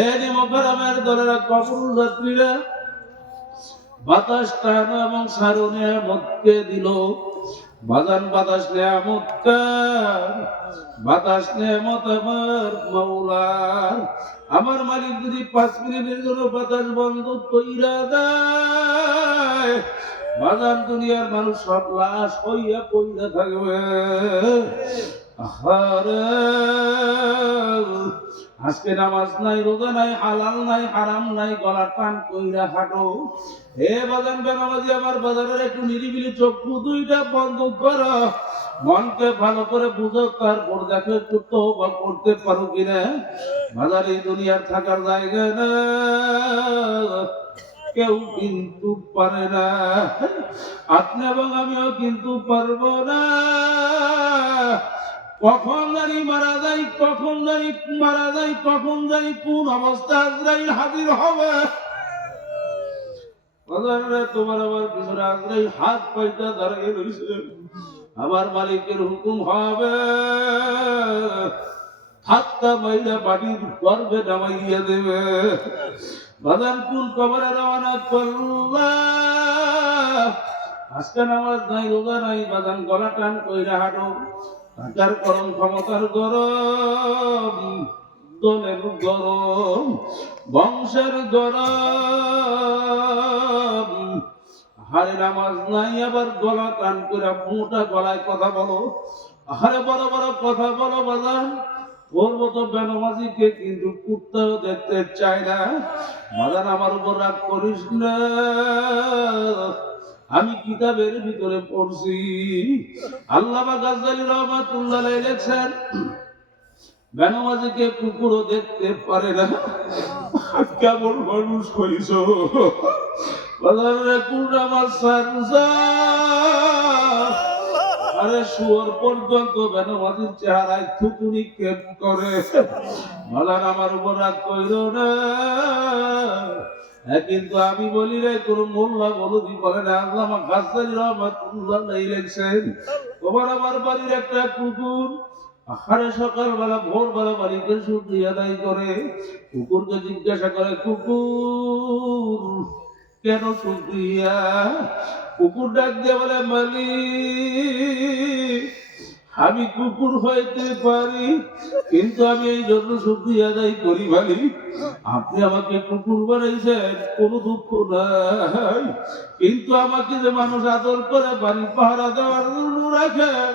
এই মোকাররমের দলেরা কবর যাত্রীরা বাতাস টানো এবং সারু নিয়ামতকে দিল। বাজান বাতাস নিয়ামতকার, বাতাস নিয়ামত আমার মাওলার। আমার মালিক যদি 5 মিনিটের জন্য বাতাস বন্ধ কইরা দেয়, বাজান দুনিয়ার মানুষ সব লাশ হইয়া পইরা থাকবে। আজকে নামাজ নাই, রোজা নাই, হালাল নাই, হারাম নাই, গলা টান কইরা হাঁটো। হে বাজান বেনামাজি আমার বাজারের একটু নিরিবিলি চক্ষু দুইটা বন্ধ করো, মনকে ভালো করে বুঝো, তারপর দেখো একটু তওবা করতে পারো কিনা। বাজার এই দুনিয়ার থাকার জায়গা না, কেউ কিন্তু পারে না, আপনি এবং আমিও কিন্তু পারবো না। কখন জানি মারা যাই, কখন জানি মারা যাই, কখন জানি কোন অবস্থা আজরাইল হাজির হবে। তোমার আমার পিছনে আজরাইল হাত পাইটা দাঁড়িয়ে রয়েছে। আমার মালিকের হুকুম হবে, হাতটা মাইরা বাড়ির গর্ভে নামাইয়া দেবে। বাদান কুল কবরে রওনা করলাম। আজকে নামাজ নাই, রোজা নাই, বাদান গলা টান কইরা হাঁটো। টাকার গরম, ক্ষমতার গরম, দলের গরম, বংশের গরম। হারে নামাজ নাই, আবার গলা টান করে মোটা গলায় কথা বলো। আরে বড় বড় কথা বলো বাজার। ওর মতো বেনামাজিকে কিন্তু কুত্তাও দেখতে চায় না। বাজার আমার উপর রাগ করিস না, আমি কিতাবের ভিতরে পড়ছি, আল্লামা গাজ্জালী রাহমাতুল্লাহ আলাইহি লেখেন, বেনামাজিকে কুকুরও দেখতে পারে না। কেমন মানুষ কইছ বাজারে কুরনামাজ সানসা। আরে শুয়োর পর্যন্ত বেনামাজির চেহারায় থুতু নিক্ষেপ করে। বাজার আমার উপর রাগ কইল না, কিন্তু আমি বলি রে, কোন মোল্লা বলদি বলে না। আল্লামা গাজ্জালী রাহমাতুল্লাহ আলাইহি লেখেন, তোমার আমার বাড়ির একটা কুকুর আহারে সকালবেলা ভোরবেলা বাড়িতে শুকরিয়া আদায় করে। কুকুরকে জিজ্ঞাসা করে, কুকুর কেন শুকরিয়া? কুকুর ডাক দিয়ে বলে, মালিক আমি কুকুর হইতে পারি, কিন্তু আমি এই জন্য শুকরিয়া আদায় করি মালিক, আপনি আমাকে কুকুর বানাইছেন, কোনো দুঃখ নাই, কিন্তু আমাকে যে মানুষ আদর করে বাড়ি পাহারা দেওয়ার জন্য রাখেন,